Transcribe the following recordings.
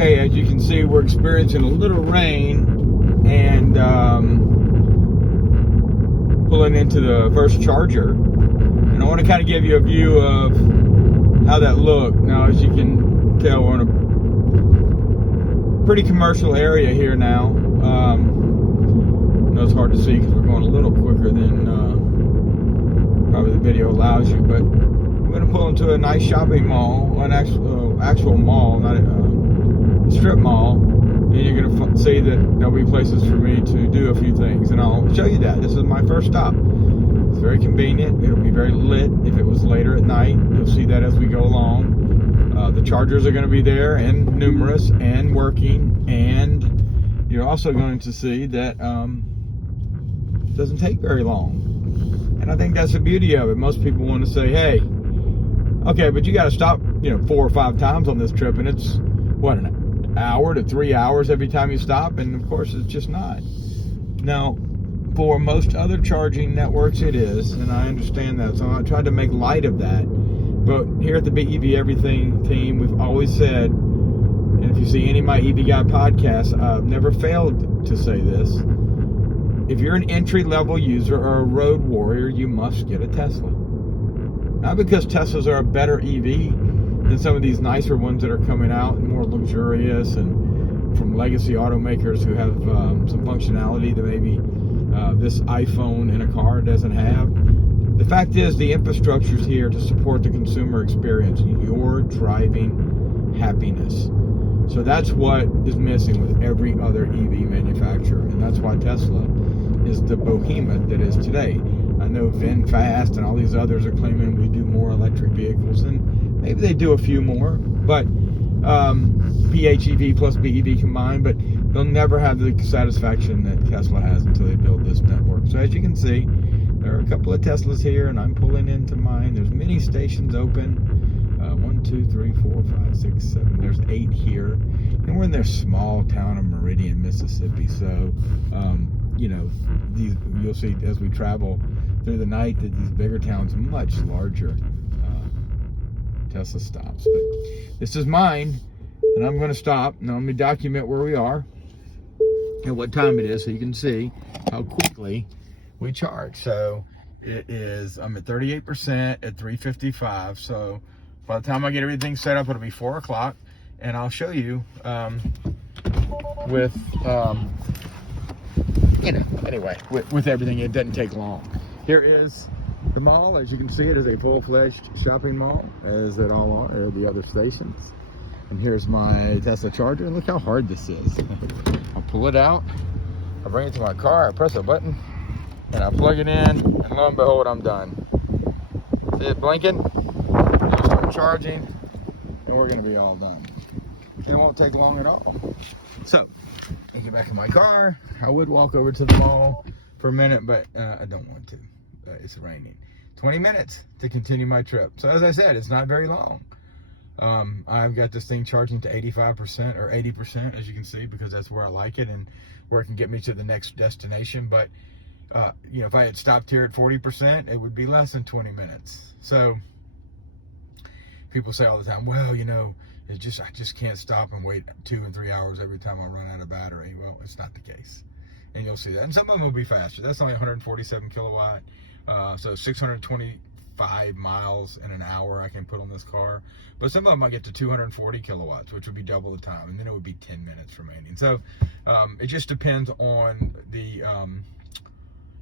Okay, as you can see, we're experiencing a little rain and pulling into the first charger. And I want to kind of give you a view of how that looked. Now, as you can tell, we're in a pretty commercial area here now. I know it's hard to see because we're going a little quicker than probably the video allows you, but we're going to pull into a nice shopping mall, an actual mall, not a strip mall, and you're going to see that there'll be places for me to do a few things, and I'll show you that. This is my first stop. It's very convenient. It'll be very lit if it was later at night. You'll see that as we go along. The chargers are going to be there and numerous and working, and you're also going to see that it doesn't take very long. And I think that's the beauty of it. Most people want to say, hey, okay, but you got to stop, 4 or 5 times on this trip, and it's, what, an hour to 3 hours every time you stop, and of course it's just not. Now, for most other charging networks it is, and I understand that, so I tried to make light of that. But here at the BEV Everything team, we've always said, and if you see any of my EV Guy podcasts, I've never failed to say this: if you're an entry-level user or a road warrior, you must get a Tesla. Not because Teslas are a better EV than some of these nicer ones that are coming out and more luxurious, and from legacy automakers who have some functionality that maybe this iPhone in a car doesn't have. The fact is, the infrastructure is here to support the consumer experience, your driving happiness. So that's what is missing with every other EV manufacturer, and that's why Tesla is the behemoth that is today. I know VinFast and all these others are claiming we do more electric vehicles, and maybe they do a few more, but PHEV plus BEV combined, but they'll never have the satisfaction that Tesla has until they build this network. So as you can see, there are a couple of Teslas here, and I'm pulling into mine. There's many stations open. 1, 2, 3, 4, 5, 6, 7. There's 8 here, and we're in their small town of Meridian, Mississippi. So, you'll see as we travel through the night that these bigger towns are much larger Tesla stops. But this is mine, and I'm going to stop. Now let me document where we are and what time it is, so you can see how quickly we charge. So it is, I'm at 38% at 3:55. So by the time I get everything set up, it'll be 4 o'clock, and I'll show you with everything. It doesn't take long. Here is the mall. As you can see, it is a full-fledged shopping mall, as it all are. There are the other stations. And here's my Tesla charger, and look how hard this is. I'll pull it out, I'll bring it to my car, I press a button, and I plug it in, and lo and behold, I'm done. See it blinking? It'll start charging, and we're gonna be all done. It won't take long at all. So, I get back in my car. I would walk over to the mall for a minute, but I don't want to. It's raining. 20 minutes to continue my trip. So as I said, it's not very long. I've got this thing charging to 85% or 80%, as you can see, because that's where I like it and where it can get me to the next destination. But if I had stopped here at 40%, it would be less than 20 minutes. So people say all the time, well, I just can't stop and wait 2 and 3 hours every time I run out of battery. Well, it's not the case, and you'll see that. And some of them will be faster. That's only 147 kilowatt, so 625 miles in an hour I can put on this car. But some of them I get to 240 kilowatts, which would be double the time, and then it would be 10 minutes remaining. So it just depends on the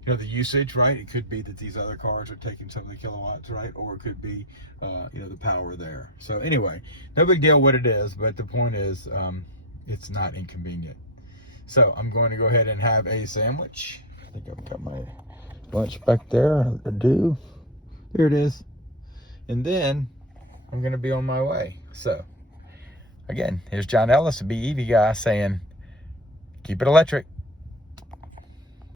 the usage, right? It could be that these other cars are taking some of the kilowatts, right? Or it could be the power there. So anyway, no big deal what it is, but the point is it's not inconvenient. So I'm going to go ahead and have a sandwich. I think I've got my lunch back there. I do. Here it is. And then I'm going to be on my way. So again, here's John Ellis, the BEV guy, saying, keep it electric.